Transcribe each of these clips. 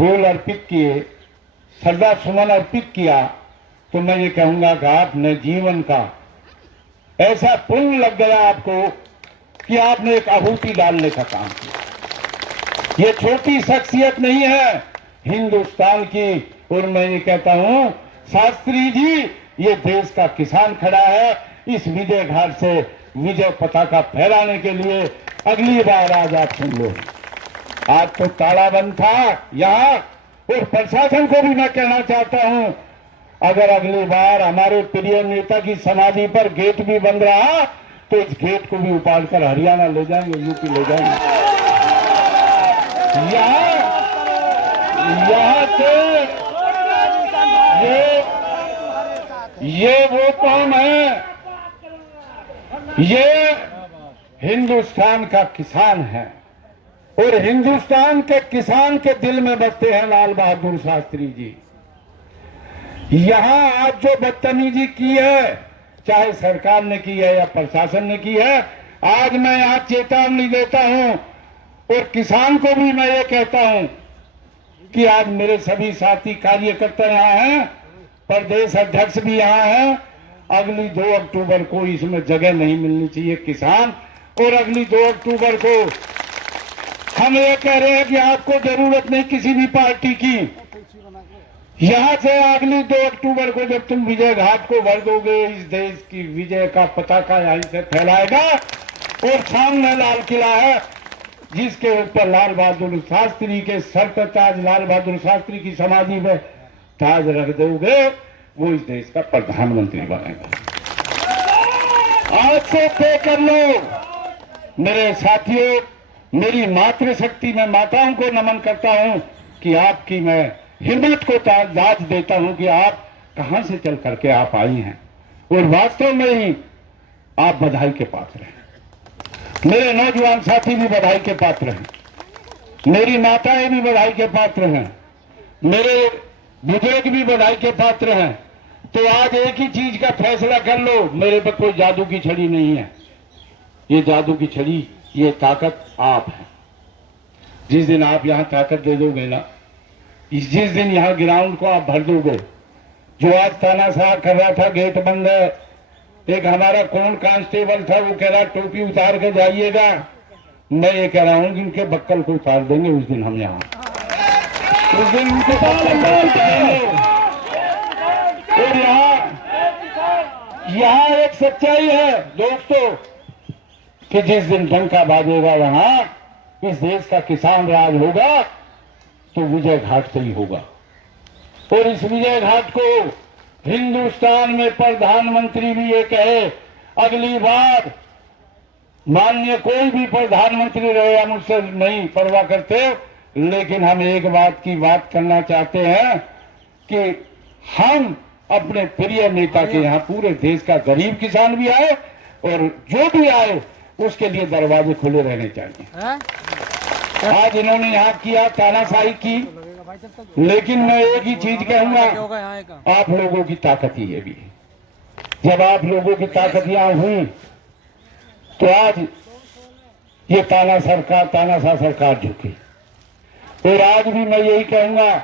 फूल अर्पित किए, श्रद्धा सुमन अर्पित किया, तो मैं ये कहूंगा कि आपने जीवन का ऐसा पुण्य लग गया आपको कि आपने एक आहुति डालने का काम किया। ये छोटी शख्सियत नहीं है हिंदुस्तान की। और मैं ये कहता हूं, शास्त्री जी, ये देश का किसान खड़ा है इस विजय घाट से विजय पताका फहराने के लिए। अगली बार आज आप सुन लो, आज तो ताला बंद था यहाँ, और प्रशासन को भी मैं कहना चाहता हूं, अगर अगली बार हमारे प्रिय नेता की समाधि पर गेट भी बंद रहा तो इस गेट को भी उपाड़ कर हरियाणा ले जाएंगे, यूपी ले जाएंगे। यहाँ से ये वो कौन है? ये हिंदुस्तान का किसान है, और हिंदुस्तान के किसान के दिल में बसते हैं लाल बहादुर शास्त्री जी। यहां आज जो बदतमीजी की है, चाहे सरकार ने की है या प्रशासन ने की है, आज मैं यहां चेतावनी देता हूं, और किसान को भी मैं ये कहता हूं कि आज मेरे सभी साथी कार्यकर्ता यहां हैं, प्रदेश अध्यक्ष भी यहां हैं। अगली 2 अक्टूबर को इसमें जगह नहीं मिलनी चाहिए किसान, और अगली 2 अक्टूबर को हम ये कह रहे हैं कि आपको जरूरत नहीं किसी भी पार्टी की। यहां से अगली 2 अक्टूबर को जब तुम विजय घाट को भर दोगे, इस देश की विजय का पताका यहीं से फहलाएगा, और सामने लाल किला है जिसके ऊपर लाल बहादुर शास्त्री के सर पर ताज, लाल बहादुर शास्त्री की समाधि में ताज रख दोगे, वो इस देश का प्रधानमंत्री बनेगा। आज से तय कर लो मेरे साथियों, मेरी मातृशक्ति में माताओं को नमन करता हूं कि आपकी मैं हिम्मत को दाद देता हूं कि आप कहां से चल करके आप आई हैं, और वास्तव में ही आप बधाई के पात्र हैं। मेरे नौजवान साथी भी बधाई के पात्र हैं, मेरी माताएं भी बधाई के पात्र हैं, मेरे बुजुर्ग भी बधाई के पात्र हैं। तो आज एक ही चीज का फैसला कर लो, मेरे पर कोई जादू की छड़ी नहीं है। ये जादू की छड़ी, ये ताकत आप है। जिस दिन आप यहां ताकत दे दोगे ना, जिस दिन यहां ग्राउंड को आप भर दोगे, जो आज तानाशाह कर रहा था गेट बंद है, एक हमारा कौन कांस्टेबल था वो कह रहा टोपी उतार के जाइएगा, मैं ये कह रहा हूं कि उनके बक्कल को उतार देंगे उस दिन हम यहां, उस दिन उनके बक्कल को उतारेंगे। और यहाँ एक सच्चाई है दोस्तों कि जिस दिन डंका बाजेगा वहां इस देश का किसान राज होगा, तो विजय घाट से ही होगा। और इस विजय घाट को हिंदुस्तान में प्रधानमंत्री भी ये कहे, अगली बार माननीय कोई भी प्रधानमंत्री रहे, हम उससे नहीं परवाह करते, लेकिन हम एक बात की बात करना चाहते हैं कि हम अपने प्रिय नेता के यहाँ पूरे देश का गरीब किसान भी आए और जो भी आए उसके लिए दरवाजे खुले रहने चाहिए। आज इन्होंने यहाँ किया तानाशाही की, लेकिन मैं एक ही चीज कहूंगा, आप लोगों की ताकत ही ये भी है। जब आप लोगों की ताकत यहाँ हुई तो आज ये तानाशाह सरकार झुकी। और आज भी मैं यही कहूंगा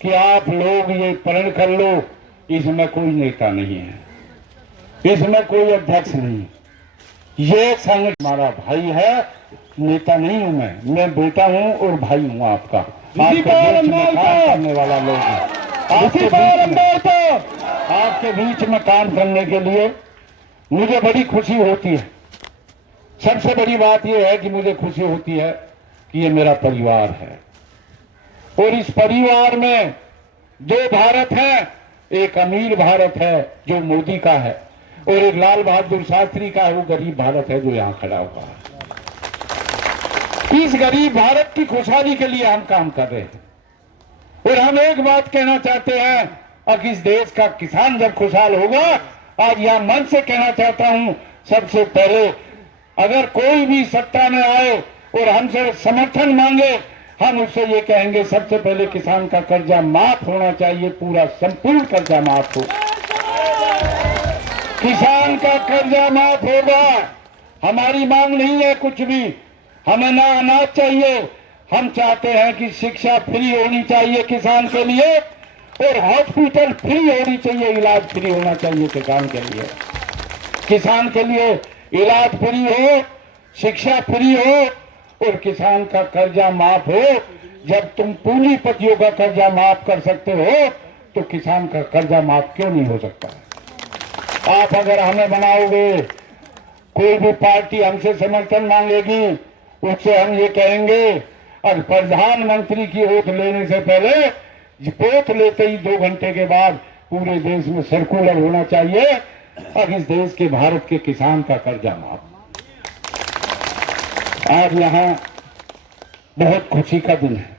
कि आप लोग ये प्रण कर लो, इसमें कोई नेता नहीं है, इसमें कोई अध्यक्ष नहीं, ये संघ हमारा भाई है, नेता नहीं हूं मैं बेटा हूं और भाई हूं आपका। आपके बीच में काम करने वाला लोग हैं, आपके बीच में काम करने के लिए मुझे बड़ी खुशी होती है। सबसे बड़ी बात यह है कि मुझे खुशी होती है कि ये मेरा परिवार है, और इस परिवार में 2 भारत है, एक अमीर भारत है जो मोदी का है, और एक लाल बहादुर शास्त्री का है, वो गरीब भारत है जो यहाँ खड़ा हुआ है। इस गरीब भारत की खुशहाली के लिए हम काम कर रहे हैं, और हम एक बात कहना चाहते हैं, अब इस देश का किसान जब खुशहाल होगा, आज यहाँ मन से कहना चाहता हूं, सबसे पहले अगर कोई भी सत्ता में आए और हमसे समर्थन मांगे, हम उससे ये कहेंगे सबसे पहले किसान का कर्जा माफ होना चाहिए, पूरा संपूर्ण कर्जा माफ हो। किसान का कर्जा माफ होगा, हमारी मांग नहीं है कुछ भी, हमें ना अनाज चाहिए, हम चाहते हैं कि शिक्षा फ्री होनी चाहिए किसान के लिए और हॉस्पिटल फ्री होनी चाहिए, इलाज फ्री होना चाहिए किसान के लिए। किसान के लिए इलाज फ्री हो, शिक्षा फ्री हो और किसान का कर्जा माफ हो। जब तुम पूंजीपतियों का कर्जा माफ कर सकते हो तो किसान का कर्जा माफ क्यों नहीं हो सकता? आप अगर हमें बनाओगे, कोई भी पार्टी हमसे समर्थन मांगेगी, उससे हम ये कहेंगे और प्रधानमंत्री की ओथ लेने से पहले ओथ लेते ही 2 घंटे के बाद पूरे देश में सर्कुलर होना चाहिए और इस देश के भारत के किसान का कर्जा माफ। आज यहाँ बहुत खुशी का दिन है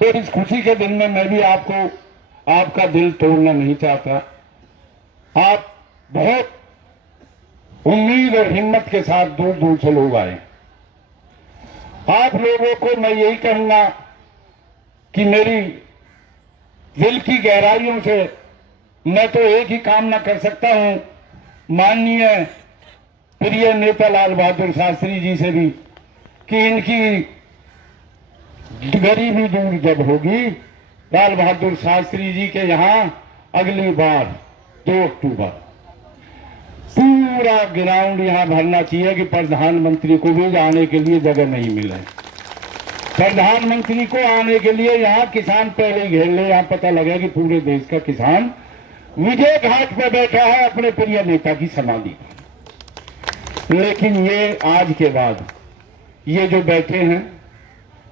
और इस खुशी के दिन में मैं भी आपका दिल तोड़ना नहीं चाहता। आप बहुत उम्मीद और हिम्मत के साथ दूर दूर से लोग आए। आप लोगों को मैं यही कहूंगा कि मेरी दिल की गहराइयों से मैं तो एक ही कामना कर सकता हूं, माननीय प्रिय नेता लाल बहादुर शास्त्री जी से भी, कि इनकी गरीबी दूर जब होगी, लाल बहादुर शास्त्री जी के यहां अगली बार 2 अक्टूबर पूरा ग्राउंड यहां भरना चाहिए कि प्रधानमंत्री को भी आने के लिए जगह नहीं मिले। प्रधानमंत्री को आने के लिए यहां किसान पहले घेर ले, यहां पता लगे कि पूरे देश का किसान विजय घाट पर बैठा है अपने प्रिय नेता की समाधि। लेकिन ये आज के बाद ये जो बैठे हैं,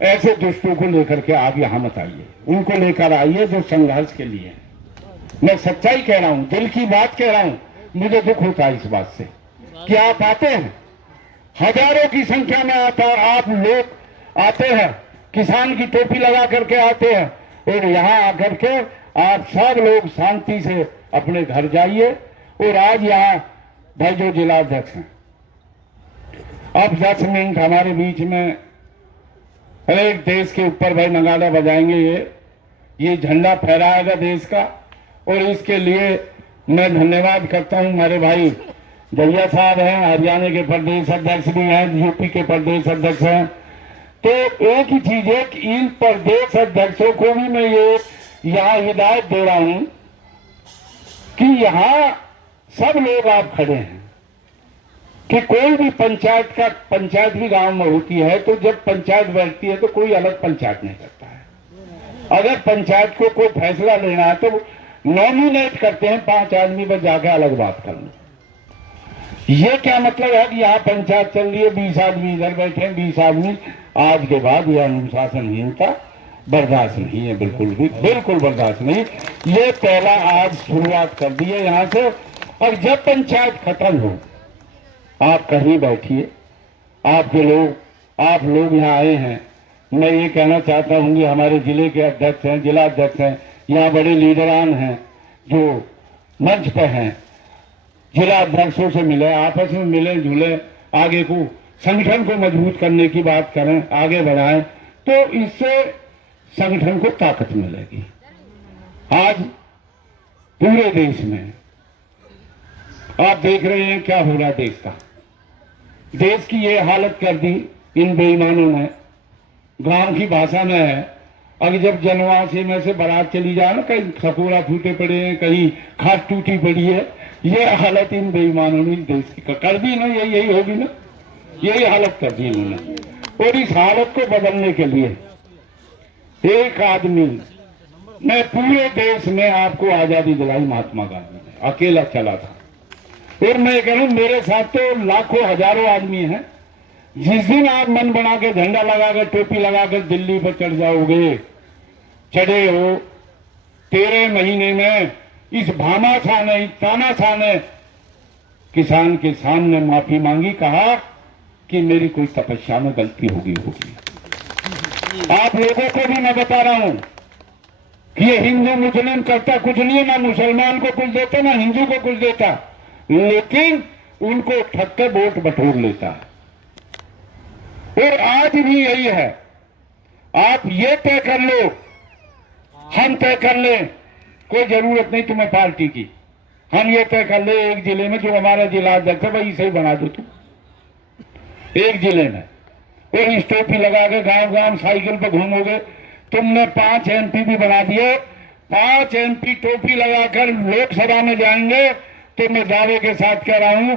ऐसे दुष्टों को लेकर के आप यहां मत आइए, उनको लेकर आइए जो संघर्ष के लिए। मैं सच्चाई कह रहा हूं, दिल की बात कह रहा हूं। मुझे दुख होता है इस बात से कि आप आते हैं, हजारों की संख्या में आप लोग आते हैं, किसान की टोपी लगा करके आते हैं और यहाँ आकर के आप सब लोग शांति से अपने घर जाइए। और आज यहाँ भाई जो जिलाध्यक्ष हैं, अब 10 मिनट हमारे बीच में एक देश के ऊपर भाई नगाड़ा बजाएंगे, ये झंडा फहराएगा देश का। और इसके लिए मैं धन्यवाद करता हूं। हमारे भाई दलिया साहब हैं, हरियाणा के प्रदेश अध्यक्ष भी हैं, यूपी के प्रदेश अध्यक्ष हैं। तो एक ही चीज है कि इन प्रदेश अध्यक्षों को भी मैं ये यहाँ हिदायत दे रहा हूं कि यहाँ सब लोग आप खड़े हैं कि कोई भी पंचायत भी गांव में होती है, तो जब पंचायत बैठती है तो कोई अलग पंचायत नहीं करता है। अगर पंचायत को कोई फैसला लेना है तो नॉमिनेट करते हैं 5 आदमी, पर जाकर अलग बात करना। ये क्या मतलब है कि यहाँ पंचायत चल रही है, 20 आदमी इधर बैठे हैं, 20 आदमी। आज के बाद यह अनुशासनहीनता बर्दाश्त नहीं है, बिल्कुल बर्दाश्त नहीं। ये पहला आज शुरुआत कर दी है यहाँ से। और जब पंचायत खत्म हो, आप कहीं बैठिए, आप लोग यहाँ आए हैं। मैं ये कहना चाहता हूँ कि हमारे जिले के अध्यक्ष हैं, जिला अध्यक्ष हैं, यहाँ बड़े लीडरान हैं जो मंच पर हैं, जिला अध्यक्षों से मिले, आपस में मिले जुले, आगे को संगठन को मजबूत करने की बात करें, आगे बढ़ाएं, तो इससे संगठन को ताकत मिलेगी। आज पूरे देश में आप देख रहे हैं क्या हो रहा है देश का। देश की ये हालत कर दी इन बेईमानों ने। गांव की भाषा में है, अगर जब जनवासी में से बारात चली जाए ना, कहीं खकोरा फूटे पड़े हैं, कहीं खाट टूटी पड़ी है, ये हालत इन बेईमानों ने देश की कर दी ना। यही होगी ना, यही हालत कर दी इन्होंने। और इस हालत को बदलने के लिए एक आदमी, मैं पूरे देश में आपको आजादी दिलाई महात्मा गांधी ने, अकेला चला था। और मैं कह रहा हूं मेरे साथ तो लाखों हजारों आदमी हैं। जिस दिन आप मन बना के झंडा लगाकर टोपी लगाकर दिल्ली पर चढ़ जाओगे, चढ़े हो, 13 महीने में इस भामाशाह ने, तानाशाह ने किसान के सामने माफी मांगी, कहा कि मेरी कोई तपस्या में गलती होगी। आप लोगों को भी मैं बता रहा हूं कि ये हिंदू मुस्लिम करता कुछ नहीं है, ना मुसलमान को कुछ देता ना हिंदू को कुछ देता, लेकिन उनको ठग के वोट बटोर लेता है। और आज भी यही है। आप ये तय कर लो, हम तय कर ले, कोई जरूरत नहीं तुम्हें पार्टी की। हम ये तय कर ले एक जिले में, जो हमारा जिला अध्यक्ष है भाई इसे ही बना दो तुम, एक जिले में। और इस टोपी लगा के गांव गांव साइकिल पे घूमोगे। तुमने 5 MP भी बना दिए, 5 MP टोपी लगाकर लोकसभा में जाएंगे तो मैं दावे के साथ कह रहा हूं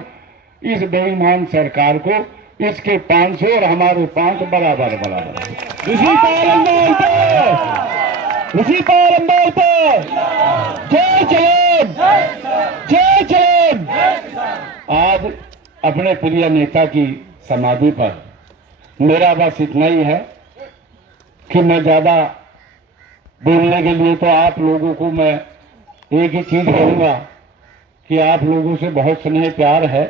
इस बेईमान सरकार को इसके 500 और हमारे 5 बराबर बराबर। इसी पारंबाल पे, इसी पारंबाल पे जय जवान, जय जवान। आज अपने प्रिय नेता की समाधि पर मेरा बस इतना ही है कि मैं ज्यादा बोलने के लिए तो आप लोगों को मैं एक ही चीज कहूंगा कि आप लोगों से बहुत स्नेह प्यार है,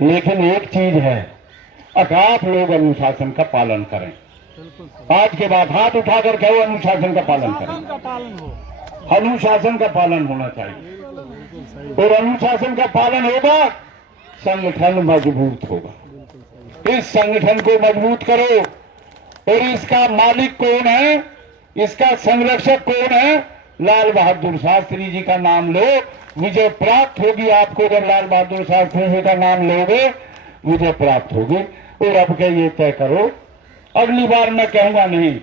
लेकिन एक चीज है, अब आप लोग अनुशासन का पालन करें। आज के बाद हाथ उठाकर कहो अनुशासन का पालन करें। अनुशासन का पालन होना चाहिए और अनुशासन का पालन होगा, संगठन मजबूत होगा। इस संगठन को मजबूत करो और इसका मालिक कौन है, इसका संरक्षक कौन है? लाल बहादुर शास्त्री जी का नाम लो, विजय प्राप्त होगी आपको। जब लाल बहादुर शास्त्री जी का नाम लोगे विजय प्राप्त होगी। और अब के ये तय करो, अगली बार मैं कहूंगा नहीं,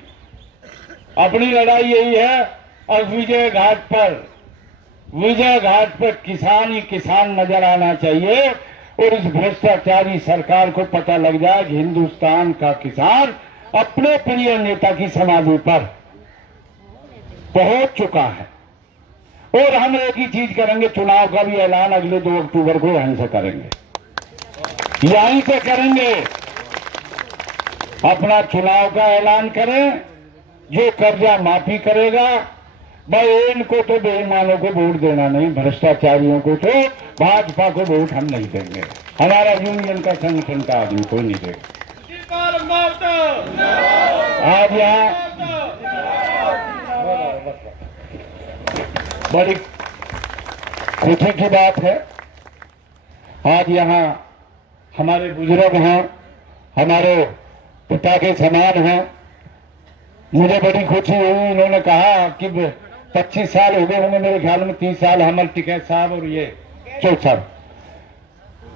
अपनी लड़ाई यही है। और विजय घाट पर किसान ही किसान नजर आना चाहिए और इस भ्रष्टाचारी सरकार को पता लग जाए कि हिंदुस्तान का किसान अपने प्रिय नेता की समाधि पर पहुंच चुका है। और हम एक ही चीज करेंगे, चुनाव का भी ऐलान अगले 2 अक्टूबर को यहीं से करेंगे, यहीं से करेंगे। अपना चुनाव का ऐलान करें, जो कर्जा माफी करेगा भाई इनको तो बेईमानों को वोट देना नहीं, भ्रष्टाचारियों को तो भाजपा को वोट हम नहीं देंगे। हमारा यूनियन का संगठन का आदमी कोई नहीं देगा। आज यहाँ बड़ी खुशी की बात है, आज यहाँ हमारे बुजुर्ग हैं, हमारे पिता के समान हैं। मुझे बड़ी खुशी हुई, इन्होंने कहा कि 25 साल हो गए होंगे मेरे ख्याल में, 30 साल हमल टिकैत साहब और ये चौथर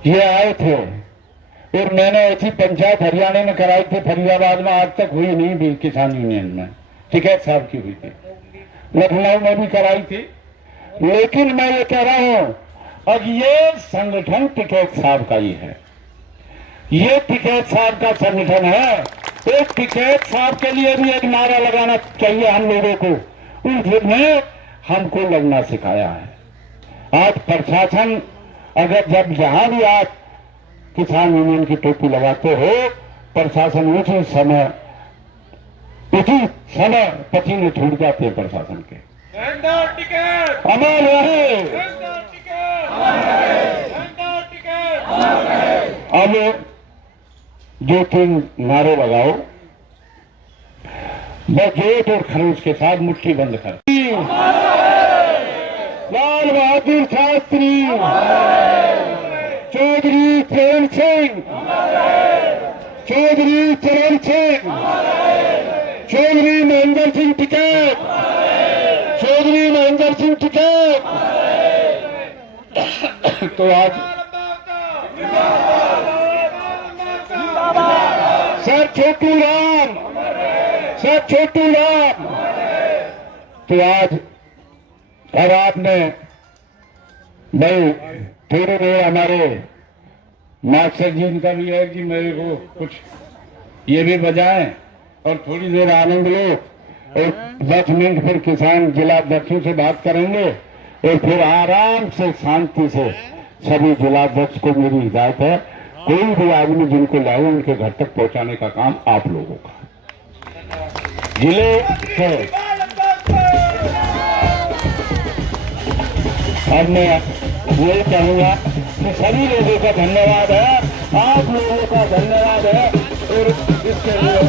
ये आए थे और मैंने ऐसी पंचायत हरियाणा में कराई थी, फरीदाबाद में आज तक हुई नहीं भी किसान यूनियन में, टिकैत साहब की हुई थी, लखनऊ में भी कराई थी। लेकिन मैं ये कह रहा हूं अब ये संगठन टिकैत साहब का ही है, ये टिकैत साहब का संगठन है। एक टिकैत साहब के लिए भी एक नारा लगाना चाहिए हम लोगों को, उसने हमको लड़ना सिखाया है। आज प्रशासन अगर जब जहां भी आप किसान यूनियन की टोपी लगाते हो, प्रशासन उसी समय पसीने छूट जाते हैं प्रशासन के। अमर रहे, अब 2-3 नारे लगाओ, जोश और खरोश के साथ मुट्ठी बंद कर। लाल बहादुर शास्त्री, चौधरी चरण सिंह, चौधरी चरण सिंह, चौधरी महेंद्र सिंह टिकैत, चौधरी महेंद्र सिंह टिकैत। तो आज सर छोटू राम, सर छोटू राम। तो आज अब आपने भाई थोड़ी देर हमारे मास्टर जी का भी है कि मेरे को कुछ ये भी बजाएं और थोड़ी देर आनंद लो और 10 मिनट फिर किसान जिला अध्यक्षों से बात करेंगे और फिर आराम से शांति से सभी जिला अध्यक्ष को मेरी हिदायत है, कोई भी आदमी जिनको लाए उनके घर तक पहुंचाने का काम आप लोगों का। जिले से अब मैं यही कहूंगा कि सभी लोगों का धन्यवाद है, आप लोगों का धन्यवाद है और इसके लिए